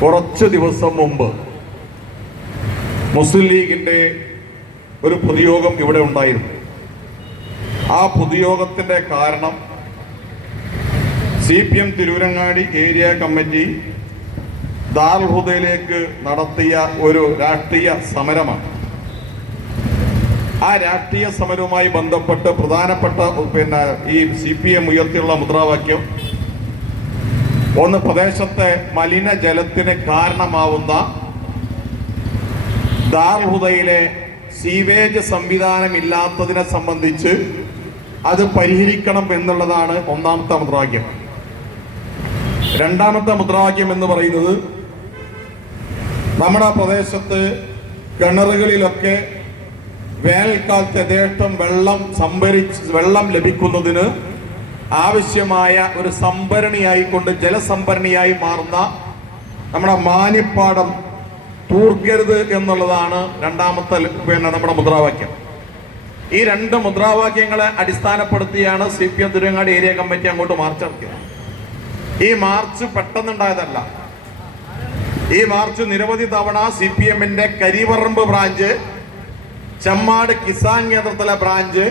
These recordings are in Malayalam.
കുറച്ച് ദിവസം മുമ്പ് മുസ്ലിം ലീഗിന്റെ ഒരു പൊതുയോഗം ഇവിടെ ഉണ്ടായിരുന്നു. ആ പൊതുയോഗത്തിന്റെ കാരണം C P M Tirurangadi area committee ദാർഹുദയിലേക്ക് നടത്തിയ ഒരു രാഷ്ട്രീയ സമരമാണ്. ആ രാഷ്ട്രീയ സമരവുമായി ബന്ധപ്പെട്ട് പ്രധാനപ്പെട്ട പിന്നെ ഈ സി പി എം ഉയർത്തിയുള്ള മുദ്രാവാക്യം ഒന്ന് പ്രദേശത്തെ മലിനജലത്തിന് കാരണമാവുന്ന ദാർഹുദയിലെ സീവേജ് സംവിധാനം ഇല്ലാത്തതിനെ സംബന്ധിച്ച് അത് പരിഹരിക്കണം എന്നുള്ളതാണ് ഒന്നാമത്തെ മുദ്രാവാക്യം. രണ്ടാമത്തെ മുദ്രാവാക്യം എന്ന് പറയുന്നത് നമ്മുടെ പ്രദേശത്ത് കിണറുകളിലൊക്കെ വേനൽക്കാലത്ത് യഥേഷ്ടം വെള്ളം സംഭരിച്ച് വെള്ളം ലഭിക്കുന്നതിന് ആവശ്യമായ ഒരു സംഭരണിയായിക്കൊണ്ട് ജലസംഭരണിയായി മാറുന്ന നമ്മുടെ മാനിപ്പാടം തൂർക്കരുത് എന്നുള്ളതാണ് രണ്ടാമത്തെ പിന്നെ നമ്മുടെ മുദ്രാവാക്യം. ഈ രണ്ട് മുദ്രാവാക്യങ്ങളെ അടിസ്ഥാനപ്പെടുത്തിയാണ് C P M Tiruvangadi area committee അങ്ങോട്ട് മാർച്ച് നടത്തിയത്. ഈ മാർച്ച് പെട്ടെന്നുണ്ടായതല്ല. ഈ മാർച്ച് നിരവധി തവണ സി പി എമ്മിന്റെ കരിവറമ്പ് ബ്രാഞ്ച് ചമ്മാട് കിസാൻ കേന്ദ്രത്തിലെ ബ്രാഞ്ച്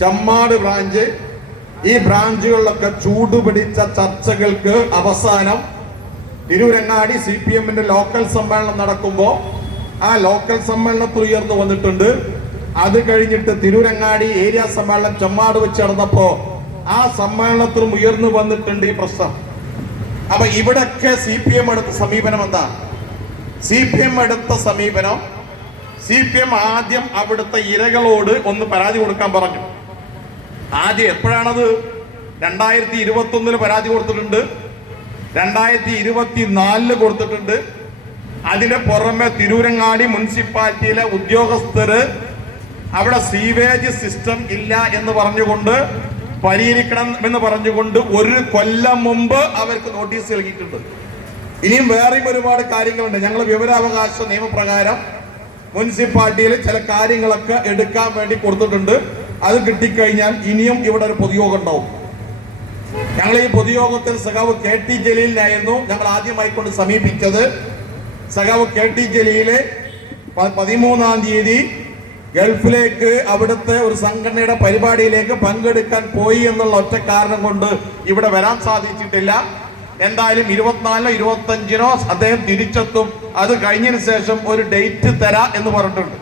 ചമ്മാട് ബ്രാഞ്ച് ഈ ബ്രാഞ്ചുകളിലൊക്കെ ചൂടുപിടിച്ച ചർച്ചകൾക്ക് അവസാനം തിരൂരങ്ങാടി സി പി എമ്മിന്റെ ലോക്കൽ സമ്മേളനം നടക്കുമ്പോൾ ആ ലോക്കൽ സമ്മേളനത്തിൽ ഉയർന്നു വന്നിട്ടുണ്ട്. അത് കഴിഞ്ഞിട്ട് തിരൂരങ്ങാടി ഏരിയ സമ്മേളനം ചെമ്മാട് വെച്ച് നടന്നപ്പോ ആ സമ്മേളനത്തിലും ഉയർന്നു വന്നിട്ടുണ്ട് ഈ പ്രശ്നം. അപ്പൊ ഇവിടൊക്കെ സി പി എം എടുത്ത സമീപനം എന്താ? സി പി എം എടുത്ത സമീപനം സി പി എം ആദ്യം അവിടുത്തെ ഇരകളോട് ഒന്ന് പരാതി കൊടുക്കാൻ പറഞ്ഞു. ആദ്യം എപ്പോഴാണത്? രണ്ടായിരത്തി ഇരുപത്തി ഒന്നിൽ പരാതി കൊടുത്തിട്ടുണ്ട്. രണ്ടായിരത്തി ഇരുപത്തി നാലിൽ കൊടുത്തിട്ടുണ്ട്. അതിന് പുറമെ തിരൂരങ്ങാടി മുനിസിപ്പാലിറ്റിയിലെ ഉദ്യോഗസ്ഥര് അവിടെ സീവേജ് സിസ്റ്റം ഇല്ല എന്ന് പറഞ്ഞുകൊണ്ട് പരിഹരിക്കണം എന്ന് പറഞ്ഞുകൊണ്ട് ഒരു കൊല്ലം മുമ്പ് അവർക്ക് നോട്ടീസ് നൽകിയിട്ടുണ്ട്. ഇനിയും വേറെയും ഒരുപാട് കാര്യങ്ങളുണ്ട്. ഞങ്ങൾ വിവരാവകാശ നിയമപ്രകാരം മുനിസിപ്പാലിറ്റിയിൽ ചില കാര്യങ്ങളൊക്കെ എടുക്കാൻ വേണ്ടി കൊടുത്തിട്ടുണ്ട്. അത് കിട്ടിക്കഴിഞ്ഞാൽ ഇനിയും ഇവിടെ ഒരു പൊതുയോഗം ഉണ്ടാവും ഞങ്ങൾ ഈ പൊതുയോഗത്തിൽ സഖാവ് കെ ടി ജലീലിനായിരുന്നു ഞങ്ങൾ ആദ്യമായി കൊണ്ട് സമീപിച്ചത്. സഖാവ് കെ ടി ജലീൽ പതിമൂന്നാം തീയതി ഗൾഫിലേക്ക് അവിടുത്തെ ഒരു സംഘടനയുടെ പരിപാടിയിലേക്ക് പങ്കെടുക്കാൻ പോയി എന്നുള്ള ഒറ്റ കാരണം കൊണ്ട് ഇവിടെ വരാൻ സാധിച്ചിട്ടില്ല. എന്തായാലും ഇരുപത്തിനാലിനോ ഇരുപത്തഞ്ചിനോ അദ്ദേഹം തിരിച്ചെത്തും. അത് കഴിഞ്ഞതിന് ശേഷം ഒരു ഡേറ്റ് തരാ എന്ന് പറഞ്ഞിട്ടുണ്ട്.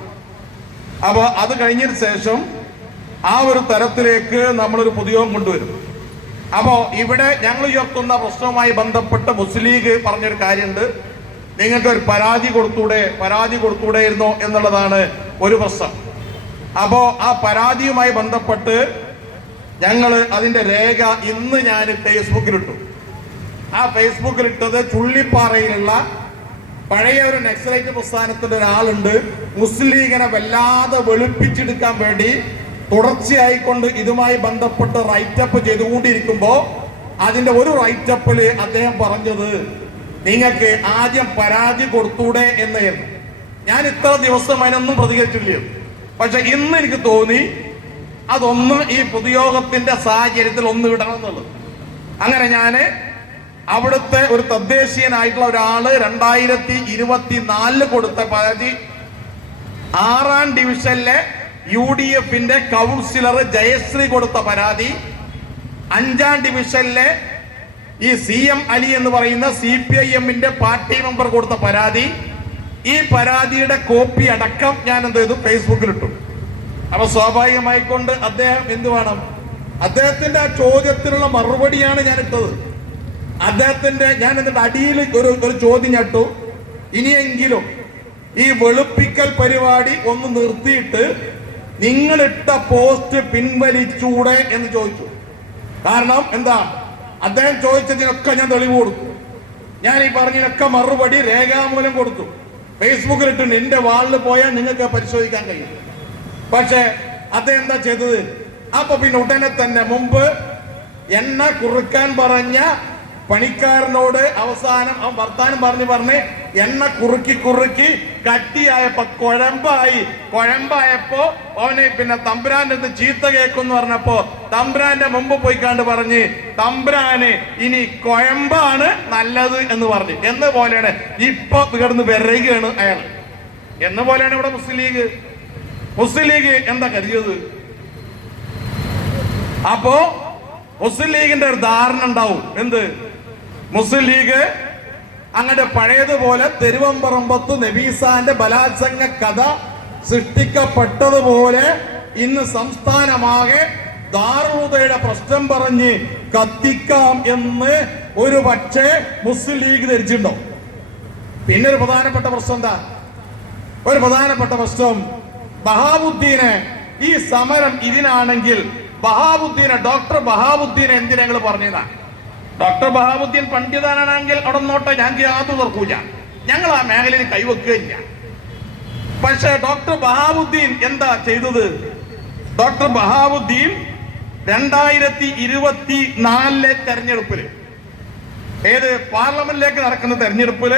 അപ്പോൾ അത് കഴിഞ്ഞതിന് ശേഷം ആ ഒരു തരത്തിലേക്ക് നമ്മളൊരു പുതിയോം കൊണ്ടുവരും. അപ്പോ ഇവിടെ ഞങ്ങൾ ഉയർത്തുന്ന പ്രശ്നവുമായി ബന്ധപ്പെട്ട് മുസ്ലിം ലീഗ് പറഞ്ഞൊരു കാര്യമുണ്ട്. നിങ്ങൾക്ക് ഒരു പരാതി കൊടുത്തൂടെ പരാതി കൊടുത്തൂടെയിരുന്നോ എന്നുള്ളതാണ് ഒരു പ്രശ്നം. അപ്പോ ആ പരാതിയുമായി ബന്ധപ്പെട്ട് ഞങ്ങൾ അതിന്റെ രേഖ ഇന്ന് ഞാൻ ഫേസ്ബുക്കിലിട്ടു. ആ ഫേസ്ബുക്കിലിട്ടത് ചുള്ളിപ്പാറയിലുള്ള പഴയ ഒരു നക്സലൈറ്റ് പ്രസ്ഥാനത്തിന്റെ ഒരാളുണ്ട്. മുസ്ലിം ലീഗിനെ വല്ലാതെ വെളുപ്പിച്ചെടുക്കാൻ വേണ്ടി തുടർച്ചയായിക്കൊണ്ട് ഇതുമായി ബന്ധപ്പെട്ട് റൈറ്റപ്പ് ചെയ്തുകൊണ്ടിരിക്കുമ്പോ അതിന്റെ ഒരു റൈറ്റപ്പിൽ അദ്ദേഹം പറഞ്ഞത് നിങ്ങൾക്ക് ആദ്യം പരാതി കൊടുത്തൂടെ എന്നായിരുന്നു ഞാൻ ഇത്ര ദിവസം അതിനൊന്നും പ്രതികരിച്ചില്ല പക്ഷെ ഇന്ന് എനിക്ക് തോന്നി അതൊന്ന് ഈ പൊതുയോഗത്തിന്റെ സാഹചര്യത്തിൽ ഒന്ന് വിടണം എന്നുള്ളത്. അങ്ങനെ ഞാൻ അവിടുത്തെ ഒരു തദ്ദേശീയനായിട്ടുള്ള ഒരാൾ രണ്ടായിരത്തി ഇരുപത്തി നാലിൽ കൊടുത്ത പരാതി ആറാം ഡിവിഷനിലെ യു ഡി എഫിന്റെ കൗൺസിലർ ജയശ്രീ കൊടുത്ത പരാതി. അഞ്ചാം ഡിവിഷനിലെ ഈ സി എം അലി എന്ന് പറയുന്ന സി പി ഐ എമ്മിന്റെ പാർട്ടി മെമ്പർ കൊടുത്ത പരാതി. ഈ പരാതിയുടെ കോപ്പി അടക്കം ഞാൻ എന്ത് ചെയ്തു? ഫേസ്ബുക്കിൽ ഇട്ടു അപ്പൊ സ്വാഭാവികമായിക്കൊണ്ട് അദ്ദേഹം എന്ത് വേണം? അദ്ദേഹത്തിന്റെ ആ ചോദ്യത്തിനുള്ള മറുപടിയാണ് ഞാൻ ഇട്ടത്. അദ്ദേഹത്തിന്റെ ഞാൻ എന്നിട്ട് അടിയിൽ ഒരു ഒരു ചോദ്യം ഞട്ടു ഇനിയെങ്കിലും ഈ വെളുപ്പിക്കൽ പരിപാടി ഒന്ന് നിർത്തിയിട്ട് നിങ്ങളിട്ട പോസ്റ്റ് പിൻവലിച്ചൂടെ എന്ന് ചോദിച്ചു. കാരണം എന്താ? അദ്ദേഹം ചോദിച്ചതിനൊക്കെ ഞാൻ തെളിവ് കൊടുത്തു. ഞാൻ ഈ പറഞ്ഞതിനൊക്കെ മറുപടി രേഖാമൂലം കൊടുത്തു. ഫേസ്ബുക്കിൽ ഇട്ടുണ്ട് എന്റെ വാളിൽ പോയാൽ നിങ്ങൾക്ക് പരിശോധിക്കാൻ കഴിയും. പക്ഷേ അദ്ദേഹം എന്താ ചെയ്തത്? അപ്പൊ പിന്നെ ഉടനെ തന്നെ മുമ്പ് എണ്ണ കുറുക്കാൻ പറഞ്ഞ പണിക്കാരനോട് അവസാനം അവൻ വർത്താനം പറഞ്ഞു പറഞ്ഞ് എണ്ണ കുറുക്കി കുറുക്കി കട്ടിയായപ്പോ കുഴമ്പായി. കുഴമ്പായപ്പോ അവനെ പിന്നെ തമ്പുരാന്റെ അടുത്ത് ചീത്ത കേൾക്കും പറഞ്ഞപ്പോ തമ്പുരാന്റെ മുമ്പ് പോയി കണ്ട് പറഞ്ഞ് തമ്പുരാന് ഇനി കുഴമ്പാണ് നല്ലത് എന്ന് പറഞ്ഞു. എന്ന് പോലെയാണ് ഇപ്പൊ കിടന്ന് വിറയുകയാണ് അയാൾ. എന്ന പോലെയാണ് ഇവിടെ മുസ്ലിം ലീഗ്. മുസ്ലിം ലീഗ് എന്താ കരുതിയത്? അപ്പോ മുസ്ലിം ലീഗിന്റെ ഒരു ധാരണ ഉണ്ടാവും. എന്ത്? മുസ്ലിം ലീഗ് അങ്ങനെ പഴയതുപോലെ തെരുവമ്പറമ്പത്ത് നബീസാന്റെ ബലാത്സംഗ കഥ സൃഷ്ടിക്കപ്പെട്ടതുപോലെ ഇന്ന് സംസ്ഥാനമാകെ ദാറുദയുടെ പ്രശ്നം പറഞ്ഞ് കത്തിക്കാം എന്ന് ഒരു പക്ഷേ മുസ്ലിം ലീഗ് ധരിച്ചിട്ടുണ്ടോ? പിന്നെ ഒരു പ്രധാനപ്പെട്ട പ്രശ്നം എന്താ? ഒരു പ്രധാനപ്പെട്ട പ്രശ്നം ബഹാബുദ്ദീനെ ഈ സമരം ഇതിനാണെങ്കിൽ ബഹാബുദ്ദീനെ ഡോക്ടർ ബഹാബുദ്ദീനെ എന്തിനാ ഞങ്ങൾ പറഞ്ഞതാ ഡോക്ടർ ബഹാബുദ്ദീൻ പണ്ഡിതനാണെങ്കിൽ അവിടെ നോട്ടെ? ഞങ്ങൾക്ക് യാതൊരു തർക്കൂല ഞങ്ങൾ ആ മേഖലയിൽ കൈവെക്കുകയില്ല. പക്ഷെ ഡോക്ടർ ബഹാബുദ്ദീൻ എന്താ ചെയ്തത്? ഡോക്ടർ ബഹാബുദ്ദീൻ രണ്ടായിരത്തി ഇരുപത്തി നാലിലെ തെരഞ്ഞെടുപ്പിൽ ഏത് പാർലമെന്റിലേക്ക് നടക്കുന്ന തെരഞ്ഞെടുപ്പിൽ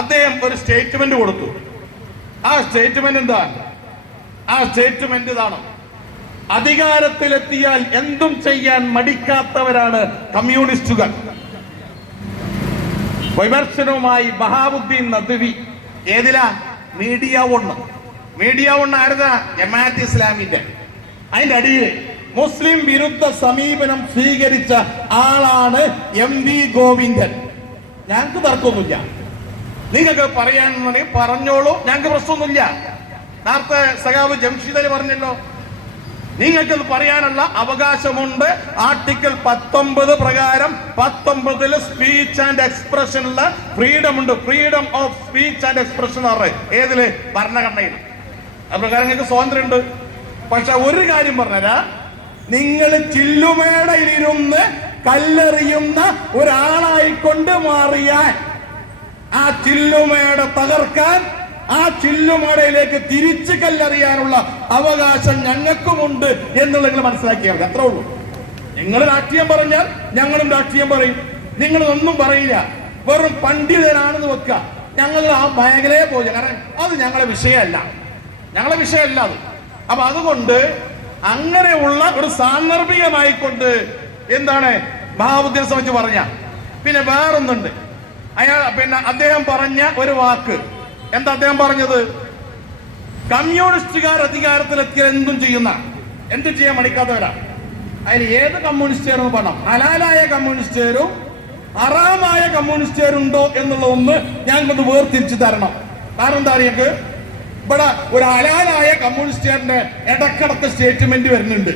അദ്ദേഹം ഒരു സ്റ്റേറ്റ്മെന്റ് കൊടുത്തു. ആ സ്റ്റേറ്റ്മെന്റ് എന്താ ആ സ്റ്റേറ്റ്മെന്റ് ഇതാണ് അധികാരത്തിലെത്തിയാൽ എന്തും ചെയ്യാൻ മടിക്കാത്തവരാണ് കമ്മ്യൂണിസ്റ്റുകൾ. വിമർശനവുമായി ബഹാബുദ്ദീൻ നദ്വി ഏതിലാ? മീഡിയ ഒന്ന് മീഡിയ ഒന്ന് ആരുതാ? ജമാഅത്ത് ഇസ്ലാമിന്റെ. അതിന്റെ അടിയിൽ മുസ്ലിം വിരുദ്ധ സമീപനം സ്വീകരിച്ച ആളാണ് എം വി ഗോവിന്ദൻ. ഞങ്ങൾക്ക് തർക്കമൊന്നുമില്ല. നിങ്ങൾക്ക് പറയാനുണ്ടെങ്കിൽ പറഞ്ഞോളൂ. ഞങ്ങൾക്ക് പ്രശ്നമൊന്നുമില്ല. നേരത്തെ സഖാവ് ജംഷീദ് പറഞ്ഞല്ലോ. നിങ്ങൾക്കത് പറയാനുള്ള അവകാശമുണ്ട്. ആർട്ടിക്കിൾ പത്തൊമ്പത് പ്രകാരം പത്തൊമ്പതിൽ സ്പീച്ച് ആൻഡ് എക്സ്പ്രഷൻ ഉള്ള ഫ്രീഡം ഉണ്ട്. Freedom of speech and expression എന്ന് ഏതിൽ? ഭരണഘടനയിൽ. അപ്രകാരം നിങ്ങൾക്ക് സ്വാതന്ത്ര്യമുണ്ട്. പക്ഷെ ഒരു കാര്യം പറഞ്ഞുതരാ. നിങ്ങൾ ചില്ലുമേടയിലിരുന്ന് കല്ലെറിയുന്ന ഒരാളായിക്കൊണ്ട് മാറിയാൽ ആ ചില്ലുമേട തകർക്കാൻ ആ ചില്ലുമോടയിലേക്ക് തിരിച്ചു കല്ലെറിയാനുള്ള അവകാശം ഞങ്ങൾക്കുമുണ്ട് എന്നുള്ളത് നിങ്ങൾ മനസ്സിലാക്കിയാൽ അത്രേ ഉള്ളൂ. നിങ്ങൾ രാഷ്ട്രീയം പറഞ്ഞാൽ ഞങ്ങളും രാഷ്ട്രീയം പറയും. നിങ്ങൾ ഒന്നും പറയില്ല. വെറും പണ്ഡിതനാണെന്ന് വെക്കുക. ഞങ്ങൾ ആ മേഖലയെ പോയി കാരണം അത് ഞങ്ങളെ വിഷയമല്ല. ഞങ്ങളെ വിഷയമല്ല അത്. അപ്പൊ അതുകൊണ്ട് അങ്ങനെയുള്ള ഒരു സാന്ദർഭികമായിക്കൊണ്ട് എന്താണ് മഹാബുദ്ധിനെ സംബന്ധിച്ച് പറഞ്ഞ. പിന്നെ വേറൊന്നുണ്ട്. അയാൾ പിന്നെ അദ്ദേഹം പറഞ്ഞ ഒരു വാക്ക്. എന്താ അദ്ദേഹം പറഞ്ഞത്? കമ്മ്യൂണിസ്റ്റുകാർ അധികാരത്തിലെത്തിയാൽ എന്തും ചെയ്യുന്ന എന്തും ചെയ്യാൻ മടിക്കാത്തവരാ. അതിന് ഏത് കമ്മ്യൂണിസ്റ്റുകാരും പറഞ്ഞു ഹലാലായ കമ്മ്യൂണിസ്റ്റുകാരും അറാമായ കമ്മ്യൂണിസ്റ്റുകാരുണ്ടോ എന്നുള്ള ഒന്ന് ഞങ്ങൾക്കൊന്ന് വേർതിരിച്ചു തരണം. കാരണം എന്താ അറിയക്ക് ഇവിടെ ഒരു ഹലാലായ കമ്മ്യൂണിസ്റ്റുകാരന്റെ ഇടക്കിടക്ക് സ്റ്റേറ്റ്മെന്റ് വരുന്നുണ്ട്.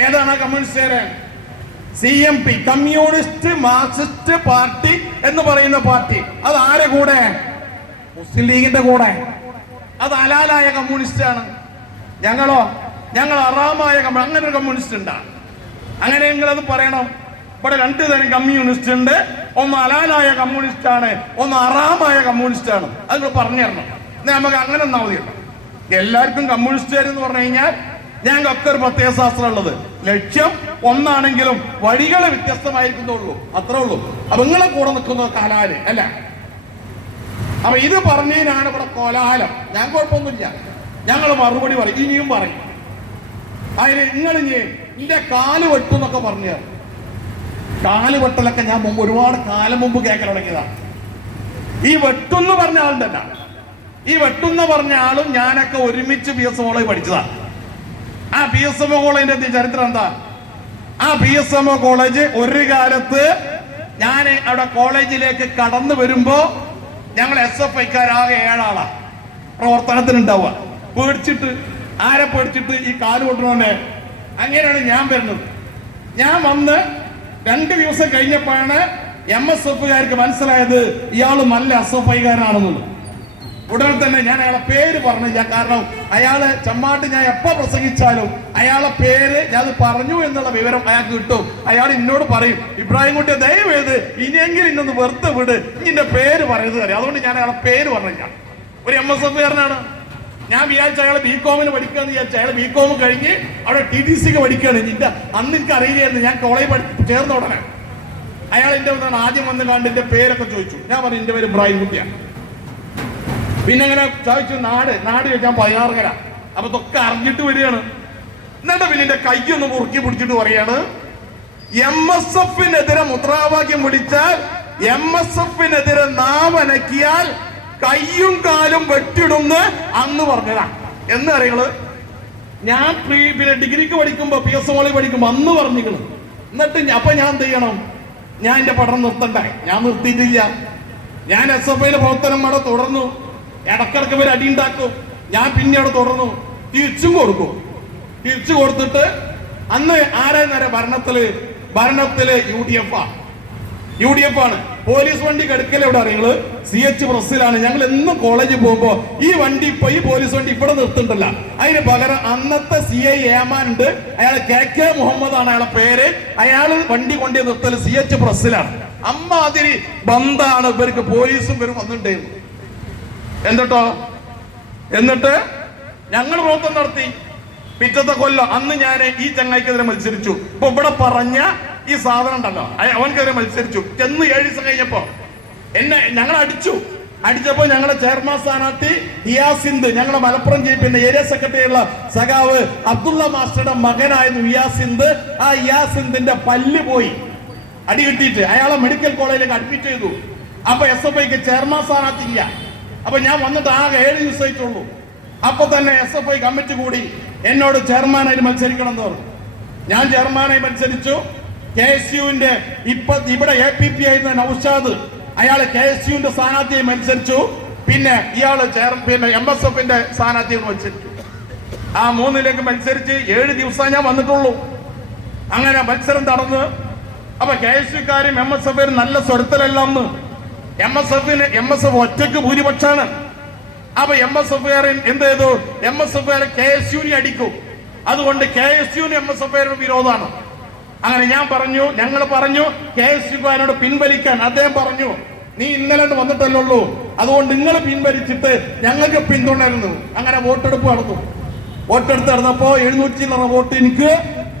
ഏതാണ് കമ്മ്യൂണിസ്റ്റുകാരൻ C M P communist Marxist party എന്ന് പറയുന്ന പാർട്ടി. അത് ആരെ കൂടെ? മുസ്ലിം ലീഗിന്റെ കൂടെ. അത് അലാലായ കമ്മ്യൂണിസ്റ്റ് ആണ്. ഞങ്ങളോ? ഞങ്ങൾ അറാമായ അങ്ങനെ ഒരു കമ്മ്യൂണിസ്റ്റ് ഉണ്ടാ. നിങ്ങൾ അത് പറയണം. ഇവിടെ രണ്ടു തരം കമ്മ്യൂണിസ്റ്റ് ഉണ്ട്. ഒന്ന് അലാലായ കമ്മ്യൂണിസ്റ്റ് ആണ് ഒന്ന് അറാമായ കമ്മ്യൂണിസ്റ്റ് ആണ്. അത് നിങ്ങൾ പറഞ്ഞു തരണം. എന്നാൽ നമുക്ക് അങ്ങനെ ഒന്നാ മതി. എല്ലാവർക്കും കമ്മ്യൂണിസ്റ്റുകാർ എന്ന് പറഞ്ഞു കഴിഞ്ഞാൽ ഞങ്ങൾക്കൊക്കെ ഒരു പ്രത്യേക ശാസ്ത്രം ഉള്ളത്. ലക്ഷ്യം ഒന്നാണെങ്കിലും വഴികൾ വ്യത്യസ്തമായിരിക്കുന്നുള്ളൂ അത്രേ ഉള്ളൂ. അപ്പൊ നിങ്ങളെ കൂടെ നിൽക്കുന്ന കലാൽ അല്ല? അപ്പൊ ഇത് പറഞ്ഞതിനാണ് ഇവിടെ കോലാഹലം. ഞാൻ കുഴപ്പമൊന്നുമില്ല. ഞങ്ങൾ മറുപടി പറയും. ഇനിയും പറയും. അതിന് നിങ്ങൾ ഇനി എന്റെ കാൽ വെട്ടും എന്നൊക്കെ പറഞ്ഞു കാൽ വെട്ടലൊക്കെ ഞാൻ മുമ്പ് ഒരുപാട് കാലം മുമ്പ് കേൾക്കാൻ തുടങ്ങിയതാണ് ഈ വെട്ടുന്ന് പറഞ്ഞ ആളുണ്ടല്ല. ഈ വെട്ടുന്ന പറഞ്ഞ ആളും ഞാനൊക്കെ ഒരുമിച്ച് പി എസ് എം കോളേജ് പഠിച്ചതാ. ആ പി എസ് എം കോളേജിന്റെ ചരിത്രം എന്താ? ആ പി എസ് എം കോളേജ് ഒരു കാലത്ത് ഞാൻ അവിടെ കോളേജിലേക്ക് കടന്നു വരുമ്പോ ഞങ്ങൾ എസ് എഫ് ഐക്കാരാകെ ഏഴാളാ. പ്രവർത്തനത്തിനുണ്ടാവുക. പേടിച്ചിട്ട് ആരെ പേടിച്ചിട്ട് ഈ കാൽ കൊണ്ടുവന്നെ അങ്ങനെയാണ് ഞാൻ വരുന്നത്. ഞാൻ വന്ന് രണ്ട് ദിവസം കഴിഞ്ഞപ്പോഴാണ് എം എസ് എഫുകാർക്ക് മനസ്സിലായത് ഇയാൾ നല്ല എസ് എഫ് ഐക്കാരനാണെന്നുള്ളത് ഉടനെ തന്നെ ഞാൻ അയാളെ പേര് പറഞ്ഞില്ല കാരണം അയാൾ ചമ്മാട്ട് ഞാൻ എപ്പോ പ്രസംഗിച്ചാലും അയാളെ പേര് ഞാൻ പറഞ്ഞു എന്നുള്ള വിവരം അയാൾക്ക് കിട്ടും. അയാൾ എന്നോട് പറയും ഇബ്രാഹിം കുട്ടിയെ ദയവേത് ഇനിയെങ്കിലും ഇന്നൊന്ന് വെറുതെ വിട്. ഇന്റെ പേര് പറയുന്നത് അറിയാം അതുകൊണ്ട് ഞാൻ അയാളെ പേര് പറഞ്ഞില്ല. ഒരു എം എസ് എഫ് കാരനാണ്. ഞാൻ വിചാരിച്ച അയാൾ ബി കോമിന് പഠിക്കാന്ന് വിചാരിച്ച അയാൾ ബി കോം കഴിഞ്ഞ് അവിടെ ടി ടി സിക്ക് പഠിക്കുകയാണ് നിന്റെ അന്ന് എനിക്ക് അറിയില്ലായിരുന്നു. ഞാൻ കോളേജ് പഠി ചേർന്ന ഉടനെ. അയാൾ എന്റെ ആദ്യം വന്ന് കണ്ട് എന്റെ പേരൊക്കെ ചോദിച്ചു. ഞാൻ പറഞ്ഞു എന്റെ പേര് ഇബ്രാഹിം കുട്ടിയാണ്. പിന്നെ ഇങ്ങനെ ചോദിച്ചു നാട് നാട് ചോദിച്ചാൽ പതിനാറുകര. അപ്പൊ തൊക്കെ അറിഞ്ഞിട്ട് വരികയാണ്. എന്നിട്ട് പിന്നെ എന്റെ കൈയൊന്ന് മുറുക്കി പിടിച്ചിട്ട് പറയാണ് എം എസ് എഫിനെതിരെ മുദ്രാവാക്യം വിളിച്ചാൽ എം എസ് എഫിനെതിരെ നാവനക്കിയാൽ കയ്യും കാലും വെട്ടിടുന്ന് അന്ന് പറഞ്ഞതാ. എന്ന് അറിയങ്ങൾ ഞാൻ പ്രീ പിന്നെ ഡിഗ്രിക്ക് പഠിക്കുമ്പോ പി എസ് കോളേജ് പഠിക്കുമ്പോ അന്ന് പറഞ്ഞിരിക്കണ് എന്നിട്ട് അപ്പൊ ഞാൻ എന്ത് ചെയ്യണം? ഞാൻ എന്റെ പഠനം നിർത്തണ്ടേ? ഞാൻ നിർത്തിയിട്ടില്ല. ഞാൻ എസ് എഫ് ഐയിലെ പ്രവർത്തനം അവിടെ തുടർന്നു. ഇടക്കിടക്ക് ഇവർ അടി ഉണ്ടാക്കും. ഞാൻ പിന്നെ അവിടെ തുടർന്നു. തിരിച്ചും കൊടുക്കും. തിരിച്ചു കൊടുത്തിട്ട് അന്ന് ആരാന്നേരം ഭരണത്തിൽ? ഭരണത്തിൽ യു ഡി എഫ് ആ. യു ഡി എഫ് ആണ്. പോലീസ് വണ്ടി കെടുക്കൽ എവിടെ അറിയങ്ങൾ സി എച്ച് പ്രസ്സിലാണ്. ഞങ്ങൾ എന്നും കോളേജിൽ പോകുമ്പോ ഈ വണ്ടി ഇപ്പൊ ഈ പോലീസ് വണ്ടി ഇവിടെ നിർത്തുന്നുണ്ടല്ല. അതിന് പകരം അന്നത്തെ സി ഐ ഏമാൻ ഉണ്ട് അയാൾ കെ കെ മുഹമ്മദ് ആണ് അയാളെ പേര്. അയാൾ വണ്ടി കൊണ്ടു നിർത്തൽ സി എച്ച് പ്രസ്സിലാണ്. അമ്മാതിരി ബന്ധാണ് ഇവർക്ക്. പോലീസും ഇവരും വന്നിട്ടുണ്ടായിരുന്നു. എന്നിട്ടോ എന്നിട്ട് ഞങ്ങൾ റോത്തം നടത്തി. പിറ്റത്തെ കൊല്ലം അന്ന് ഞാൻ ഈ ചങ്ങായിക്കെതിരെ മത്സരിച്ചു. ഇപ്പൊ ഇവിടെ പറഞ്ഞ ഈ സാധനം ഉണ്ടല്ലോ. അവൻക്കെതിരെ മത്സരിച്ചു. ചെന്ന് ഏഴ് ദിവസം കഴിഞ്ഞപ്പോ എന്നെ ഞങ്ങൾ അടിച്ചു. അടിച്ചപ്പോ ഞങ്ങളുടെ ചെയർമാൻ സ്ഥാനാർത്ഥി ഇയാസിന്ദ് ഞങ്ങളുടെ മലപ്പുറം ജിപിന്റെ ഏരിയ സെക്രട്ടറി ഉള്ള സഖാവ് അബ്ദുള്ള മാസ്റ്ററുടെ മകനായിരുന്നു ഇയാസിന്ദ്. ആ ഇയാസിന്ദിന്റെ പല്ല് പോയി. അടികിട്ടിട്ട് അയാളെ മെഡിക്കൽ കോളേജിലേക്ക് അഡ്മിറ്റ് ചെയ്തു. അപ്പൊ എസ് എഫ് ഐക്ക് ചെയർമാൻ സ്ഥാനാർത്ഥി ഇല്ല. അപ്പൊ ഞാൻ വന്നിട്ട് ആകെ ഏഴ് ദിവസമായിട്ടുള്ളൂ. അപ്പൊ തന്നെ എസ് എഫ് ഐ കമ്മിറ്റി കൂടി എന്നോട് ചെയർമാനായി മത്സരിക്കണം എന്ന് പറഞ്ഞു. ഞാൻ ചെയർമാനായി മത്സരിച്ചു. കെ എസ് യുവിന്റെ ഇപ്പൊ ഇവിടെ എ പി പി ആയിരുന്ന നൌഷാദ് അയാൾ കെ എസ് യുവിന്റെ സ്ഥാനാർത്ഥിയായി മത്സരിച്ചു. പിന്നെ ചെയർ പിന്നെ എം എസ് എഫിന്റെ സ്ഥാനാർത്ഥിയായി മത്സരിച്ചു. ആ മൂന്നിലേക്ക് മത്സരിച്ച് ഏഴ് ദിവസം ഞാൻ വന്നിട്ടുള്ളൂ. അങ്ങനെ മത്സരം നടന്ന്. അപ്പൊ കെ എസ് യുക്കാരും എം എസ് എഫ് നല്ല സ്വരത്തിലല്ല അന്ന് എം എസ് എഫിന് എം എസ് എഫ് ഒറ്റയ്ക്ക് ഭൂരിപക്ഷമാണ്. അപ്പൊ എം എസ് എന്ത് ചെയ്തു? M S F K S യുവിനെ അടിക്കും. അതുകൊണ്ട് കെ എസ് യുവിന് എം എസ് എഫ് വിരോധമാണ്. അങ്ങനെ ഞാൻ പറഞ്ഞു ഞങ്ങൾ പറഞ്ഞു കെ എസ് യുക്കാരനോട് പിൻവലിക്കാൻ. അദ്ദേഹം പറഞ്ഞു നീ ഇന്നലെ വന്നിട്ടല്ലുള്ളൂ അതുകൊണ്ട് നിങ്ങൾ പിൻവലിച്ചിട്ട് ഞങ്ങൾക്ക് പിന്തുണരുന്നു. അങ്ങനെ വോട്ടെടുപ്പ് നടന്നു. വോട്ടെടുത്ത് നടന്നപ്പോ എഴുന്നൂറ്റി ചില്ലറ വോട്ട് എനിക്ക്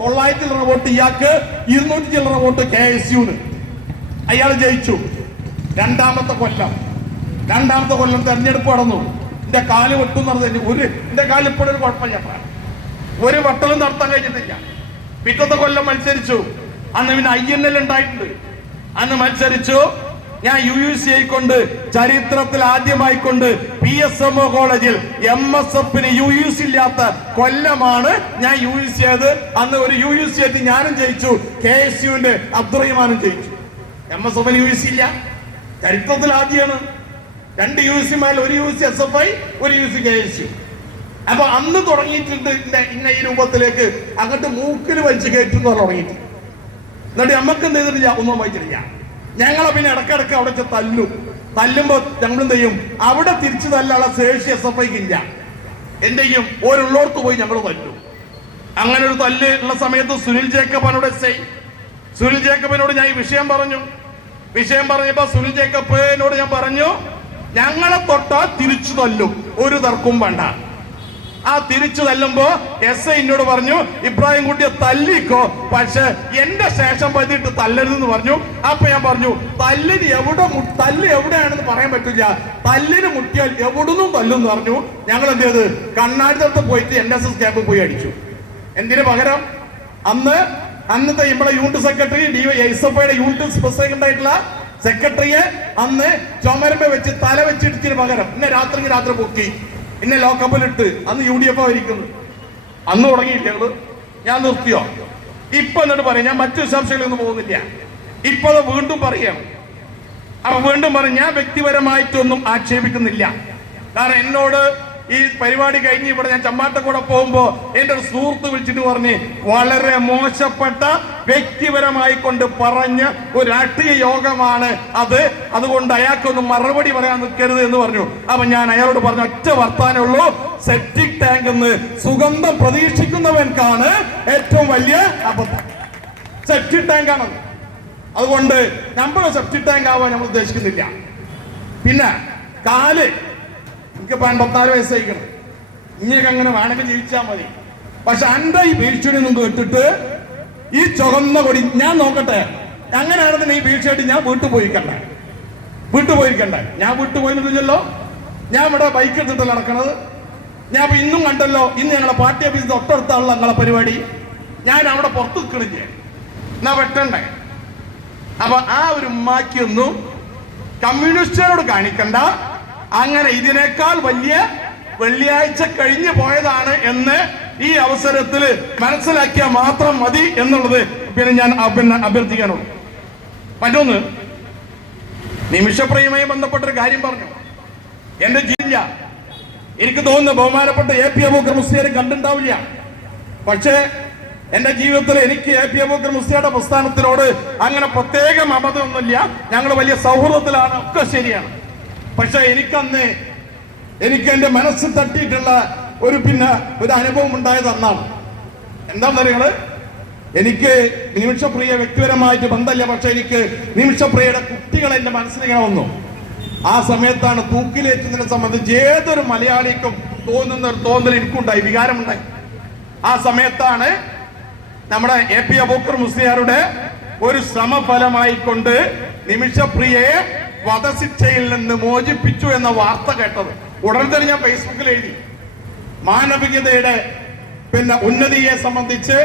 തൊള്ളായിരത്തി ചില്ലറ വോട്ട് ഇയാൾക്ക് ഇരുന്നൂറ്റി ചില്ലറ വോട്ട് കെ എസ് യുന് അയാൾ ജയിച്ചു. രണ്ടാമത്തെ കൊല്ലം. രണ്ടാമത്തെ കൊല്ലം തെരഞ്ഞെടുപ്പ് നടന്നു. എന്റെ കാൽ വെട്ടും നടന്നു ഒരു എന്റെ കാലിൽ ഒരു കുഴപ്പമില്ല ഒരു വട്ടലും നടത്താൻ കഴിഞ്ഞിട്ടില്ല. പിറ്റത്തെ കൊല്ലം മത്സരിച്ചു. അന്ന് പിന്നെ ഐ എൻ എൽ ഉണ്ടായിട്ടുണ്ട്. അന്ന് മത്സരിച്ചു. ഞാൻ യു യു സി ആയിക്കൊണ്ട് ചരിത്രത്തിൽ ആദ്യമായിക്കൊണ്ട് പി എസ് എം ഒ കോളേജിൽ എം എസ് എഫിന് യു യു സി ഇല്ലാത്ത കൊല്ലമാണ് ഞാൻ യു യു സി ആയത്. അന്ന് ഒരു യു യു സി ആയിട്ട് ഞാനും ജയിച്ചു. കെ എസ് യുവിന്റെ അബ്ദുറഹിമാനും ജയിച്ചു. എം എസ് എഫിന് യു യു സി ഇല്ല. ചരിത്രത്തിൽ ആദ്യമാണ് രണ്ട് യു സി മേൽ ഒരു U C S F I ഒരു U C K S U. അപ്പൊ അന്ന് തുടങ്ങിയിട്ടുണ്ട് ഇന്ന ഇന്ന ഈ രൂപത്തിലേക്ക് അങ്ങോട്ട് മൂക്കിൽ വലിച്ചു കയറ്റുന്ന തുടങ്ങിയിട്ട്. എന്നിട്ട് നമുക്ക് എന്ത് ചെയ്തിട്ടില്ല? ഒന്നും വായിച്ചിട്ടില്ല ഞങ്ങളെ പിന്നെ ഇടക്കിടക്ക് അവിടെ വെച്ച് തല്ലും. തല്ലുമ്പോ ഞങ്ങൾ എന്ത് ചെയ്യും? അവിടെ തിരിച്ചു തല്ലാനുള്ള ശേഷി എസ് എഫ് ഐക്ക് ഇല്ല. എന്ത് ചെയ്യും? പോയി ഞങ്ങൾ തല്ലും. അങ്ങനെ ഒരു തല്ല് ഉള്ള സമയത്ത് സുനിൽ ജേക്കബനോട് എസ് ഐ. സുനിൽ ജേക്കബിനോട് ഞാൻ ഈ വിഷയം പറഞ്ഞു. വിഷയം പറഞ്ഞപ്പോ സുനിൽ ജേക്കബിനോട് ഞാൻ പറഞ്ഞു ഞങ്ങളെ തൊട്ടാ തിരിച്ചു തല്ലും. ഒരു തർക്കും വേണ്ട. ആ തിരിച്ചു തല്ലുമ്പോ എസ് ഐ എന്നോട് പറഞ്ഞു ഇബ്രാഹിം കുട്ടിയെ തല്ലിക്കോ. പക്ഷെ എന്റെ ശേഷം പതിയിട്ട് തല്ലരുതെന്ന് പറഞ്ഞു. അപ്പൊ ഞാൻ പറഞ്ഞു തല്ലിന് എവിടെ തല്ല് എവിടെയാണെന്ന് പറയാൻ പറ്റില്ല. തല്ലിന് മുട്ടിയാൽ എവിടുന്നും തല്ലും പറഞ്ഞു. ഞങ്ങൾ എന്ത് ചെയ്ത് കണ്ണാടിത്തടുത്ത് പോയിട്ട് എൻ എസ് എസ് ക്യാമ്പിൽ പോയി അടിച്ചു. എന്തിനു പകരം? അന്ന് അന്നത്തെ ഇവിടെ unit secretary D S F ഐയുടെ യൂണിറ്റ് പ്രസിഡന്റ് ആയിട്ടുള്ള സെക്രട്ടറിയെ അന്ന് ചുമരമ്പ വെച്ച് തല വെച്ചിടിച്ചിന് പകരം ഇന്നെ രാത്രി രാത്രി പൊക്കി. ഇന്നെ ലോക്കപ്പിലിട്ട് അന്ന് യു ഡി എഫ് ആയിരിക്കുന്നു അന്ന് തുടങ്ങിയില്ല ഞാൻ നിർത്തിയോ? ഇപ്പൊ എന്നിട്ട് പറയാം. ഞാൻ മറ്റു വിശദാംശങ്ങളൊന്നും പോകുന്നില്ല. ഇപ്പൊ അത് വീണ്ടും പറയാം. അപ്പൊ വീണ്ടും പറയും ഞാൻ വ്യക്തിപരമായിട്ടൊന്നും ആക്ഷേപിക്കുന്നില്ല. കാരണം എന്നോട് ഈ പരിപാടി കഴിഞ്ഞ് ഇവിടെ ഞാൻ ചമ്മാട്ടക്കൂടെ പോകുമ്പോ എന്റെ ഒരു സുഹൃത്ത് വിളിച്ചിട്ട് പറഞ്ഞ് വളരെ മോശപ്പെട്ട വ്യക്തിപരമായി കൊണ്ട് പറഞ്ഞ ഒരു രാഷ്ട്രീയ യോഗമാണ് അത്. അതുകൊണ്ട് അയാൾക്കൊന്നും മറുപടി പറയാൻ നിൽക്കരുത് എന്ന് പറഞ്ഞു. അപ്പൊ ഞാൻ അയാളോട് പറഞ്ഞു ഒറ്റ വർത്താനുള്ളൂ സെപ്റ്റിക് ടാങ്ക് എന്ന് സുഗന്ധം പ്രതീക്ഷിക്കുന്നവൻക്കാണ് ഏറ്റവും വലിയ അബദ്ധം. സെപ്റ്റിക് ടാങ്ക് ആണത്. അതുകൊണ്ട് നമ്മൾ സെപ്റ്റിക് ടാങ്ക് ആവാൻ നമ്മൾ ഉദ്ദേശിക്കുന്നില്ല. പിന്നെ കാൽ. എനിക്ക് ഇപ്പൊ അൻപത്തിനാല് വയസ്സായിക്കണം. ഇങ്ങനെയൊക്കെ അങ്ങനെ വേണമെങ്കിൽ ജീവിച്ചാൽ മതി. പക്ഷെ അന്റെ ഈ ഭീഷണി ഒന്നും കേട്ടിട്ട് ഈ ചുവന്ന കൊടി ഞാൻ നോക്കട്ടെ. അങ്ങനെയാണെന്ന് ഈ ഭീഷണിയായിട്ട് ഞാൻ വീട്ടിൽ പോയിക്കണ്ടേ വീട്ടിൽ പോയിരിക്കണ്ട ഞാൻ വീട്ടിൽ പോയില്ലല്ലോ ഞാൻ ഇവിടെ ബൈക്ക് എടുത്തിട്ടല്ല നടക്കണത്? ഞാൻ ഇപ്പൊ ഇന്നും കണ്ടല്ലോ ഇന്ന് ഞങ്ങളെ പാർട്ടി ഓഫീസ് തൊട്ടടുത്താണല്ലോ ഞങ്ങളെ പരിപാടി. ഞാൻ അവിടെ പുറത്ത് നിൽക്കണില്ലേ എന്നാ വെട്ടണ്ടേ? അപ്പൊ ആ ഒരു ഉമ്മാക്കിയൊന്നും കമ്മ്യൂണിസ്റ്റുകാരോട് കാണിക്കണ്ട. അങ്ങനെ ഇതിനേക്കാൾ വലിയ വെള്ളിയാഴ്ച കഴിഞ്ഞു പോയതാണ് എന്ന് ഈ അവസരത്തിൽ മനസ്സിലാക്കിയാൽ മാത്രം മതി എന്നുള്ളത് പിന്നെ ഞാൻ പിന്നെ അഭ്യർത്ഥിക്കാനുള്ളൂ. മറ്റൊന്ന് നിമിഷപ്രിയമായി ബന്ധപ്പെട്ടൊരു കാര്യം പറഞ്ഞു. എന്റെ ജില്ല എനിക്ക് തോന്നുന്നു ബഹുമാനപ്പെട്ട എ പി അബൂക്കർ മുസ്തിയാരെ കണ്ടിട്ടുണ്ടാവില്ല. പക്ഷേ എന്റെ ജീവിതത്തിൽ എനിക്ക് എ പി അബൂക്കർ മുസ്ലിയുടെ പ്രസ്ഥാനത്തിനോട് അങ്ങനെ പ്രത്യേക അബദ്ധമൊന്നുമില്ല. ഞങ്ങൾ വലിയ സൗഹൃദത്തിലാണ്. ഒക്കെ ശരിയാണ്. പക്ഷെ എനിക്കന്ന് എനിക്ക് എന്റെ മനസ്സ് തട്ടിയിട്ടുള്ള ഒരു പിന്നെ ഒരു അനുഭവം ഉണ്ടായത് അന്നാണ്. എന്താണെന്ന് നിങ്ങൾ എനിക്ക് നിമിഷപ്രിയ വ്യക്തിപരമായിട്ട് ബന്ധമില്ല പക്ഷെ എനിക്ക് നിമിഷപ്രിയയുടെ കുട്ടികൾ എന്റെ മനസ്സിലിങ്ങനെ വന്നു. ആ സമയത്താണ് തൂക്കിലേറ്റുന്നതിനെ സംബന്ധിച്ച് ഏതൊരു മലയാളിക്കും തോന്നുന്ന ഒരു തോന്നൽ എനിക്കുണ്ടായി വികാരമുണ്ടായി. ആ സമയത്താണ് നമ്മുടെ എ പി അബൂക്കർ മുസ്ലിയാരുടെ ഒരു ശ്രമഫലമായി കൊണ്ട് നിമിഷപ്രിയയെ വധശിക്ഷയിൽ നിന്ന് മോചിപ്പിച്ചു എന്ന വാർത്ത കേട്ടത്. ഉടൻ തന്നെ ഞാൻ ഫേസ്ബുക്കിൽ എഴുതി. മാനവികതയുടെ പിന്നെ ഉന്നതിയെ സംബന്ധിച്ച്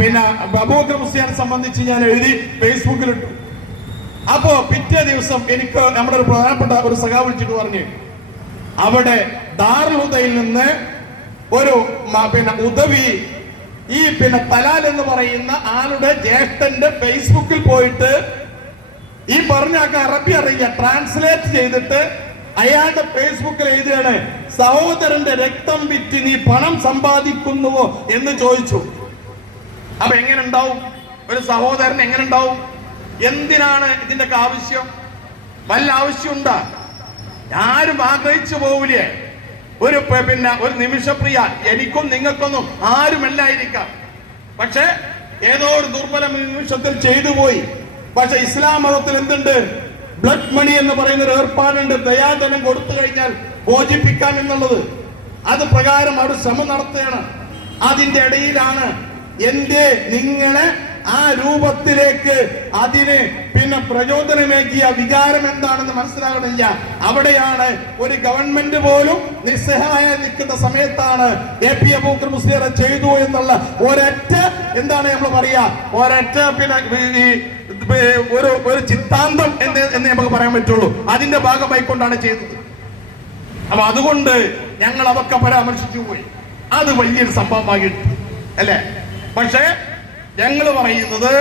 പിന്നെ അബൂബക്കർ മുസ്ലിയാനെ സംബന്ധിച്ച് ഞാൻ എഴുതി ഫേസ്ബുക്കിൽ ഇട്ടു അപ്പോ പിറ്റേ ദിവസം എനിക്ക് നമ്മുടെ ഒരു പ്രധാനപ്പെട്ട ഒരു സഖാവ് വിളിച്ചിട്ട് പറഞ്ഞു അവിടെ ദാറുദയിൽ നിന്ന് ഒരു പിന്നെ ഉദവി ഈ പിന്നെ തലാൽ എന്ന് പറയുന്ന ആളുടെ ജ്യേഷ്ഠന്റെ ഫേസ്ബുക്കിൽ പോയിട്ട് ഈ പറഞ്ഞ അറബി അറിയുക ട്രാൻസ്ലേറ്റ് ചെയ്തിട്ട് അയാളുടെ ഫേസ്ബുക്കിൽ എഴുതുകയാണ് സഹോദരന്റെ രക്തം വിറ്റ് നീ പണം സമ്പാദിക്കുന്നുവോ? എന്ന് ചോദിച്ചു. അപ്പൊ എങ്ങനെ ഉണ്ടാവും? ഒരു സഹോദരൻ എങ്ങനെ ഉണ്ടാവും? എന്തിനാണ് ഇതിന്റെ ഒക്കെ ആവശ്യം? വല്ല ആവശ്യമുണ്ടാ ആരും ആഗ്രഹിച്ചു പോവില്ലേ? ഒരു പിന്നെ ഒരു നിമിഷപ്രിയ എനിക്കും നിങ്ങൾക്കൊന്നും ആരുമല്ലായിരിക്കാം. പക്ഷെ ഏതോ ഒരു ദുർബല നിമിഷത്തിൽ ചെയ്തു പോയി. പക്ഷെ ഇസ്ലാം മതത്തിൽ എന്തുണ്ട്? ബ്ലഡ് മണി എന്ന് പറയുന്ന ഒരു ഏർപ്പാടുണ്ട് ദയാധനം കൊടുത്തു കഴിഞ്ഞാൽ മോചിപ്പിക്കാം എന്നുള്ളത്. അത് പ്രകാരം അവർ ശ്രമം നടത്തുകയാണ്. അതിന്റെ ഇടയിലാണ് എന്റെ നിങ്ങളെ ആ രൂപത്തിലേക്ക് അതിന് പിന്നെ പ്രചോദനമേകിയ വികാരം എന്താണെന്ന് മനസ്സിലാകണില്ല. അവിടെയാണ് ഒരു ഗവൺമെന്റ് പോലും നിസ്സഹായ നിൽക്കുന്ന സമയത്താണ് എ പി അബൂക്കർ മുസ്ലിയറെ ചെയ്തു എന്നുള്ള ഒരൊറ്റ എന്താണ് നമ്മൾ പറയാ ഒരൊറ്റ പിന്നെ ഒരു ഒരു ചിത്താന്തം എന്ന് എന്ന് നമുക്ക് പറയാൻ പറ്റുള്ളൂ. അതിന്റെ ഭാഗമായി കൊണ്ടാണ് ചെയ്തത്. അപ്പൊ അതുകൊണ്ട് ഞങ്ങൾ അതൊക്കെ പരാമർശിച്ചു പോയി. അത് വലിയൊരു സംഭവമായിട്ട് അല്ലേ? പക്ഷേ ഞങ്ങൾ പറയുന്നത്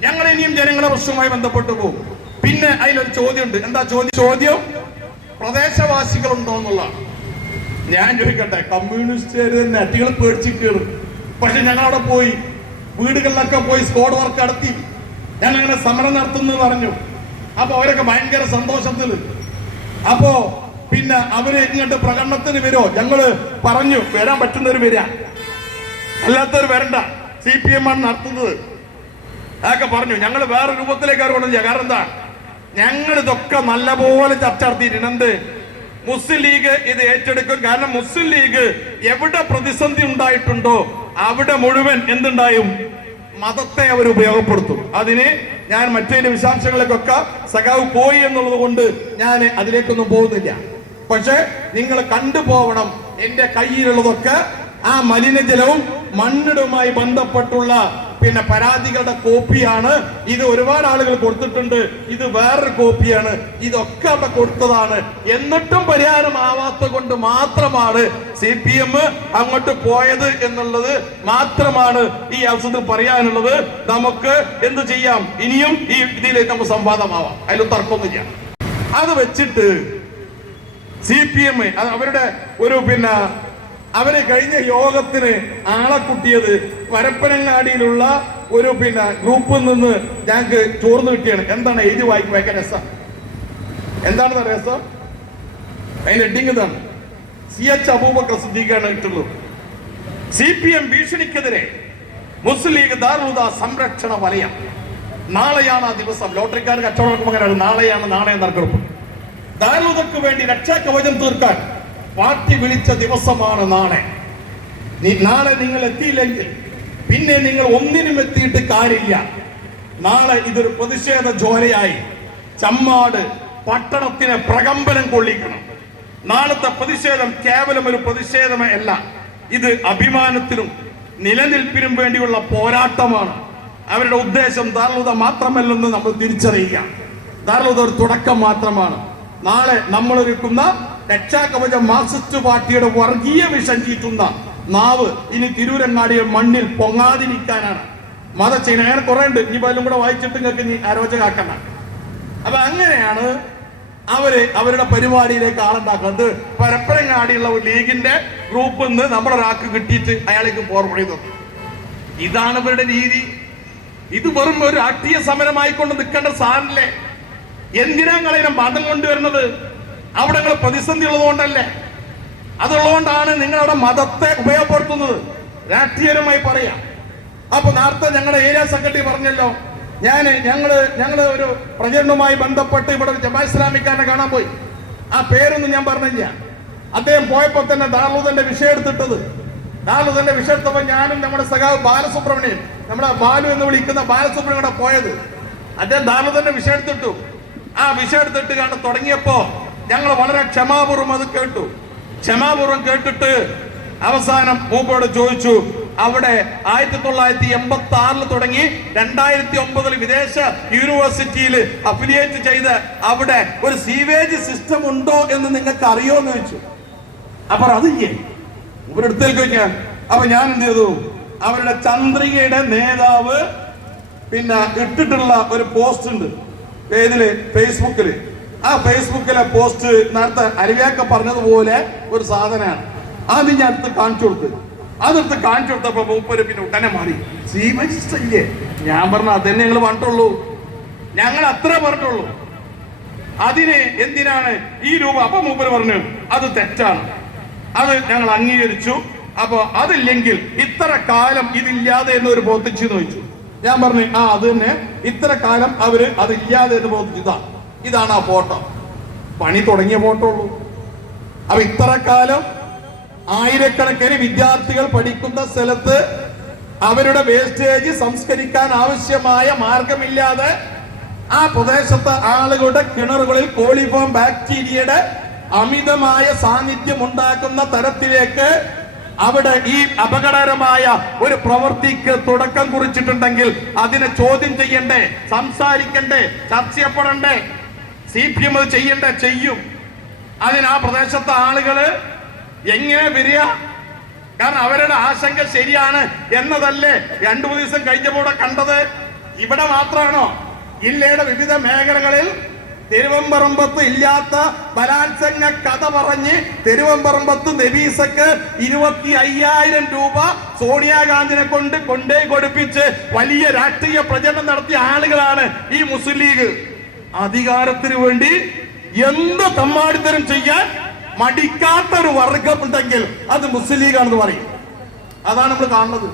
ഞങ്ങൾ ഇനിയും ജനങ്ങളെ പ്രശ്നവുമായി ബന്ധപ്പെട്ടു പോകും. പിന്നെ അതിലൊരു ചോദ്യമുണ്ട്. എന്താ ചോദ്യം? ചോദ്യം പ്രദേശവാസികളുണ്ടോ എന്നുള്ളതാണ് ഞാൻ ചോദിക്കട്ടെ കമ്മ്യൂണിസ്റ്റുകാർ തന്നെ അറ്റികൾ പേടിച്ച് കയറും പക്ഷെ ഞങ്ങളവിടെ പോയി വീടുകളിലൊക്കെ പോയി സ്കോഡ് വർക്ക് നടത്തി ഞാൻ അങ്ങനെ സമരം നടത്തുന്നു പറഞ്ഞു. അപ്പൊ അവരൊക്കെ ഭയങ്കര സന്തോഷത്തിൽ അപ്പോ പിന്നെ അവർ ഇങ്ങോട്ട് പ്രകടനത്തിന് വരുമോ ഞങ്ങൾ പറഞ്ഞു വരാൻ പറ്റുന്നവർ വരിക അല്ലാത്തവർ വരണ്ട. സി പി എം ആണ് നടത്തുന്നത്. അതൊക്കെ പറഞ്ഞു. ഞങ്ങൾ വേറെ രൂപത്തിലേക്ക് അവർ കൊണ്ടുവന്നു കാരണം എന്താ? ഞങ്ങൾ ഇതൊക്കെ നല്ലപോലെ ചർച്ച നടത്തിയിട്ടുണ്ട്. മുസ്ലിം ലീഗ് ഇത് ഏറ്റെടുക്കും. കാരണം മുസ്ലിം ലീഗ് എവിടെ പ്രതിസന്ധി ഉണ്ടായിട്ടുണ്ടോ അവിടെ മുഴുവൻ എന്തുണ്ടായും? മതത്തെ അവർ ഉപയോഗപ്പെടുത്തും. അതിന് ഞാൻ മറ്റേ വിശദാംശങ്ങളിലേക്കൊക്കെ സഖാവ് പോയി എന്നുള്ളത് കൊണ്ട് ഞാൻ അതിലേക്കൊന്നും പോകുന്നില്ല. പക്ഷെ നിങ്ങൾ കണ്ടുപോകണം എന്റെ കയ്യിലുള്ളതൊക്കെ ആ മലിനജലവും മണ്ണിടുമായി ബന്ധപ്പെട്ടുള്ള പിന്നെ പരാതികളുടെ കോപ്പിയാണ്. ഇത് ഒരുപാട് ആളുകൾ കൊടുത്തിട്ടുണ്ട്. ഇത് വേറൊരു കോപ്പിയാണ്. ഇതൊക്കെ അവിടെ കൊടുത്തതാണ്. എന്നിട്ടും പരിഹാരമാവാത്ത കൊണ്ട് മാത്രമാണ് സി പി എം അങ്ങോട്ട് പോയത് എന്നുള്ളത് മാത്രമാണ് ഈ അവസരത്തിൽ പറയാനുള്ളത്. നമുക്ക് എന്ത് ചെയ്യാം? ഇനിയും ഈ ഇതിലേക്ക് നമുക്ക് സംവാദമാവാം. അതിൽ തർക്കമൊന്നുമില്ല. അത് വെച്ചിട്ട് സി പി എം അവരുടെ ഒരു പിന്നെ അവർ കഴിഞ്ഞ യോഗത്തിന് ആളെ കുട്ടിയത് വരപ്പനങ്ങാടിയിലുള്ള ഒരു പിന്നെ ഗ്രൂപ്പിൽ നിന്ന് ഞങ്ങൾക്ക് ചോർന്ന് കിട്ടിയാണ്. എന്താണ് എഴുതി വായിക്കും ഭയങ്കര രസം? എന്താണ് രസം? അതിന്റെ എഡിങ് ഇതാണ് സി എച്ച് അബൂബക്കർ സിദ്ദീഖാണ് ഇട്ടുള്ളത് സി പി എം ഭീഷണിക്കെതിരെ മുസ്ലിം ലീഗ് ദാറുദ സംരക്ഷണ വലയം. നാളെയാണ് ആ ദിവസം. ലോട്ടറിക്കാർ കച്ചവടം അങ്ങനെയാണ്. നാളെയാണ് നാളെ നടക്കുന്നത് ദാരുദക്ക് വേണ്ടി രക്ഷാ കവചം തീർക്കാൻ പാർട്ടി വിളിച്ച ദിവസമാണ് നാളെ. നാളെ നിങ്ങൾ എത്തിയില്ലെങ്കിൽ പിന്നെ നിങ്ങൾ ഒന്നിനും എത്തിയിട്ട് കാര്യമില്ല. നാളെ ഇതൊരു പ്രതിഷേധ ജോലയായി ചമ്മാട് പട്ടണത്തിന് പ്രകമ്പനം കൊള്ളിക്കണം. നാളത്തെ പ്രതിഷേധം കേവലം ഒരു പ്രതിഷേധമേ അല്ല. ഇത് അഭിമാനത്തിനും നിലനിൽപ്പിനും വേണ്ടിയുള്ള പോരാട്ടമാണ്. അവരുടെ ഉദ്ദേശം ദാർലുത മാത്രമല്ലെന്ന് നമ്മൾ തിരിച്ചറിയുക. ദാർലുത ഒരു തുടക്കം മാത്രമാണ്. നാളെ നമ്മൾ ഒരുക്കുന്ന രക്ഷാകവചം മാർക്സിസ്റ്റ് പാർട്ടിയുടെ വർഗീയ വിഷം ചീറ്റുന്ന നാവ് ഇനി തിരൂരങ്ങാടിയെ മണ്ണിൽ പൊങ്ങാതിരിക്കാനാണ് മതചൈന അങ്ങനെ കുറെ ഉണ്ട് ഇനി പോലും കൂടെ വായിച്ചിട്ട് നിങ്ങൾക്ക് ഇനി അരോചകാക്കണം അപ്പൊ അങ്ങനെയാണ് അവർ അവരുടെ പരിപാടിയിലേക്ക് ആളുണ്ടാക്കുന്നത്. പരപ്പരങ്ങാടിയുള്ള ഒരു ലീഗിന്റെ ഗ്രൂപ്പിൽ നിന്ന് നമ്മുടെ ഒരാൾക്ക് കിട്ടിയിട്ട് അയാളേക്ക് ഫോർവേഡ് ചെയ്തത് ഇതാണ് ഇവരുടെ രീതി. ഇത് വെറും ഒരു രാഷ്ട്രീയ സമരമായിക്കൊണ്ട് നിൽക്കേണ്ട സാധനല്ലേ? എന്തിനാ കളയിനെ മതം കൊണ്ടുവരുന്നത്? അവിടെ നിങ്ങൾ പ്രതിസന്ധി ഉള്ളതുകൊണ്ടല്ലേ? അതുള്ളതുകൊണ്ടാണ് നിങ്ങൾ അവിടെ മതത്തെ ഉപയോഗപ്പെടുത്തുന്നത്. രാഷ്ട്രീയപരമായി പറയാം. അപ്പൊ നേരത്തെ ഞങ്ങളുടെ ഏരിയ സെക്രട്ടറി പറഞ്ഞല്ലോ ഞാൻ ഞങ്ങൾ ഞങ്ങൾ ഒരു പ്രചരണവുമായി ബന്ധപ്പെട്ട് ഇവിടെ ജമാ ഇസ്ലാമിക്കാരനെ കാണാൻ പോയി. ആ പേരൊന്നും ഞാൻ പറഞ്ഞില്ല. അദ്ദേഹം പോയപ്പോൾ തന്നെ ദാർലൂദന്റെ വിഷയം എടുത്തിട്ടത്. ദാർലൂദന്റെ വിഷയം എടുത്തപ്പോ ഞാനും നമ്മുടെ സഖാവ് ബാലസുബ്രഹ്മണ്യൻ നമ്മുടെ ബാലു എന്ന് വിളിക്കുന്ന ബാലസുബ്രഹ്മണ്യൻ കൂടെ പോയത്. അദ്ദേഹം ദാർലൂദന്റെ വിഷയം എടുത്തിട്ടു. ആ വിഷയം എടുത്തിട്ട് കാണാൻ തുടങ്ങിയപ്പോ ഞങ്ങൾ വളരെ ക്ഷമാപൂർവം അത് കേട്ടു. ക്ഷമാപൂർവം കേട്ടിട്ട് അവസാനം മൂപ്പോട് ചോദിച്ചു അവിടെ ആയിരത്തി തൊള്ളായിരത്തി എൺപത്തി ആറിൽ തുടങ്ങി രണ്ടായിരത്തി ഒമ്പതിൽ വിദേശ യൂണിവേഴ്സിറ്റിയിൽ അഫിലിയേറ്റ് ചെയ്ത് അവിടെ ഒരു സീവേജ് സിസ്റ്റം ഉണ്ടോ എന്ന് നിങ്ങൾക്ക് അറിയോ എന്ന് ചോദിച്ചു. അപ്പൊ അതില്ലേ ഇവരെടുത്തേക്ക് ഞാൻ അപ്പൊ ഞാൻ എന്ത് ചെയ്തു? അവരുടെ ചന്ദ്രികയുടെ നേതാവ് പിന്നെ ഇട്ടിട്ടുള്ള ഒരു പോസ്റ്റ് ഉണ്ട്. ഏതിൽ? ഫേസ്ബുക്കിൽ. ആ ഫേസ്ബുക്കിലെ പോസ്റ്റ് നേരത്തെ അരുവിയാക്ക പറഞ്ഞതുപോലെ ഒരു സാധനമാണ്. അത് ഞാൻ അടുത്ത് കാണിച്ചു കൊടുത്തു. അതെടുത്ത് കാണിച്ചു കൊടുത്തപ്പോ മൂപ്പര് പിന്നെ ഉടനെ മാറി. സീമിസ്റ്റല്ലേ ഞാൻ പറഞ്ഞു അതന്നെ ഞങ്ങൾ പറഞ്ഞിട്ടുള്ളൂ. ഞങ്ങൾ അത്ര പറഞ്ഞിട്ടുള്ളൂ. അതിന് എന്തിനാണ് ഈ രൂപ? അപ്പൊ മൂപ്പര് പറഞ്ഞു അത് തെറ്റാണ്. അത് ഞങ്ങൾ അംഗീകരിച്ചു. അപ്പൊ അതില്ലെങ്കിൽ ഇത്ര കാലം ഇതില്ലാതെ എന്ന് ഒരു ബോധിച്ചു ചോദിച്ചു. ഞാൻ പറഞ്ഞു ആ അത് തന്നെ. ഇത്ര കാലം അവർ അതില്ലാതെ എന്ന് ബോധിച്ചു ഇതാ ഇതാണ് ആ ഫോട്ടോ. പണി തുടങ്ങിയ ഫോട്ടോ ഉള്ളൂ. അപ്പൊ ഇത്ര കാലം ആയിരക്കണക്കിന് വിദ്യാർത്ഥികൾ പഠിക്കുന്ന സ്ഥലത്ത് അവരുടെ വേസ്റ്റേജ് സംസ്കരിക്കാൻ ആവശ്യമായ മാർഗമില്ലാതെ ആ പ്രദേശത്തെ ആളുകളുടെ കിണറുകളിൽ കോളിഫോം ബാക്ടീരിയയുടെ അമിതമായ സാന്നിധ്യം ഉണ്ടാക്കുന്ന തരത്തിലേക്ക് അവിടെ ഈ അപകടകരമായ ഒരു പ്രവൃത്തിക്ക് തുടക്കം കുറിച്ചിട്ടുണ്ടെങ്കിൽ അതിനെ ചോദ്യം ചെയ്യണ്ടേ സംസാരിക്കണ്ടേ ചർച്ച ചെയ്യപ്പെടണ്ടേ സി പി എം അത് ചെയ്യണ്ട ചെയ്യും. അതിന് ആ പ്രദേശത്തെ ആളുകൾ എങ്ങനെ വരിക? കാരണം അവരുടെ ആശങ്ക ശരിയാണ് എന്നതല്ലേ രണ്ടു മൂന്ന് ദിവസം കഴിഞ്ഞപ്പോൾ കണ്ടത്? ഇവിടെ മാത്രമാണോ? ജില്ലയുടെ വിവിധ മേഖലകളിൽ തിരുവമ്പറമ്പത്ത് ഇല്ലാത്ത ബലാത്സംഗ കഥ പറഞ്ഞ് തിരുവമ്പറമ്പത്ത് നബീസക്ക് ഇരുപത്തി അയ്യായിരം രൂപ സോണിയാഗാന്ധിനെ കൊണ്ട് കൊണ്ടേ കൊടുപ്പിച്ച് വലിയ രാഷ്ട്രീയ പ്രചരണം നടത്തിയ ആളുകളാണ് ഈ മുസ്ലിം ലീഗ്. അധികാരത്തിന് വേണ്ടി എന്ത് തമ്മാടിത്തരം ചെയ്യാൻ മടിക്കാത്ത ഒരു വർഗം ഉണ്ടെങ്കിൽ അത് മുസ്ലിം ലീഗ് ആണെന്ന് പറയും. അതാണ് നമ്മൾ കാണുന്നത്.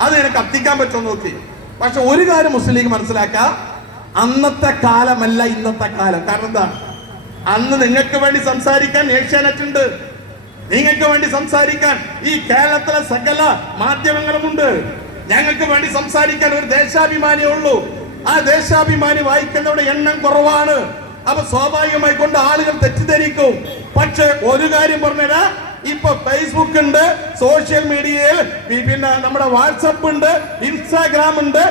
അത് എനിക്ക് കത്തിക്കാൻ പറ്റുമോ നോക്കി. പക്ഷെ ഒരു കാര്യം മുസ്ലിം ലീഗ് മനസ്സിലാക്കുക അന്നത്തെ കാലമല്ല ഇന്നത്തെ കാലം. കാരണം എന്താണ്? അന്ന് നിങ്ങൾക്ക് വേണ്ടി സംസാരിക്കാൻ ഏഷ്യാനെറ്റ് ഉണ്ട്. നിങ്ങൾക്ക് വേണ്ടി സംസാരിക്കാൻ ഈ കേരളത്തിലെ സകല മാധ്യമങ്ങളുമുണ്ട് ഞങ്ങൾക്ക് വേണ്ടി സംസാരിക്കാൻ ഒരു ദേശാഭിമാനിയേ ഉള്ളൂ. ആ ദേശാഭിമാനി വായിക്കുന്നവരുടെ എണ്ണം കുറവാണ്. അപ്പൊ സ്വാഭാവികമായി കൊണ്ട് ആളുകൾ തെറ്റിദ്ധരിക്കും. പക്ഷെ ഒരു കാര്യം പറഞ്ഞുതരാ. ഇപ്പൊ ഫേസ്ബുക്ക് ഉണ്ട് സോഷ്യൽ മീഡിയയിൽ പിന്നെ നമ്മുടെ വാട്സപ്പ് ഉണ്ട് ഇൻസ്റ്റാഗ്രാം ഉണ്ട്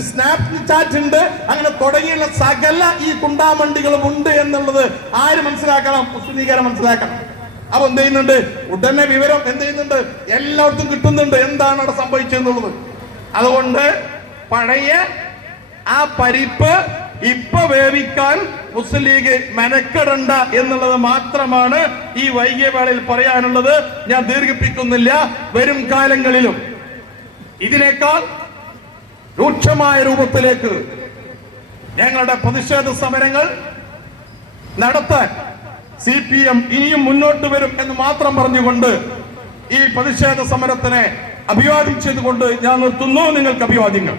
സ്നാപ്ചാറ്റ് ഉണ്ട്. അങ്ങനെ തുടങ്ങിയുള്ള സകല ഈ കുണ്ടാമണ്ടികളും ഉണ്ട് എന്നുള്ളത് ആര് മനസ്സിലാക്കണം? മുസ്ലിംകാരെ മനസ്സിലാക്കണം. അപ്പൊ എന്ത് ചെയ്യുന്നുണ്ട്? ഉടനെ വിവരം എന്ത് ചെയ്യുന്നുണ്ട്? എല്ലായിടത്തും കിട്ടുന്നുണ്ട്. എന്താണ് അവിടെ സംഭവിച്ചെന്നുള്ളത് അതുകൊണ്ട് പഴയ ആ പരിപ്പ് ഇപ്പൊ വേവിക്കാൻ മുസ്ലിം ലീഗ് മെനക്കെടണ്ട എന്നുള്ളത് മാത്രമാണ് ഈ വൈകിയ വേളയിൽ പറയാനുള്ളത്. ഞാൻ ദീർഘിപ്പിക്കുന്നില്ല. വരും കാലങ്ങളിലും ഇതിനേക്കാൾ രൂക്ഷമായ രൂപത്തിലേക്ക് ഞങ്ങളുടെ പ്രതിഷേധ സമരങ്ങൾ നടത്താൻ സി പി എം ഇനിയും മുന്നോട്ട് വരും എന്ന് മാത്രം പറഞ്ഞുകൊണ്ട് ഈ പ്രതിഷേധ സമരത്തിനെ അഭിവാദ്യം ചെയ്തുകൊണ്ട് ഞാൻ നിർത്തുന്നു. നിങ്ങൾക്ക് അഭിവാദ്യങ്ങൾ.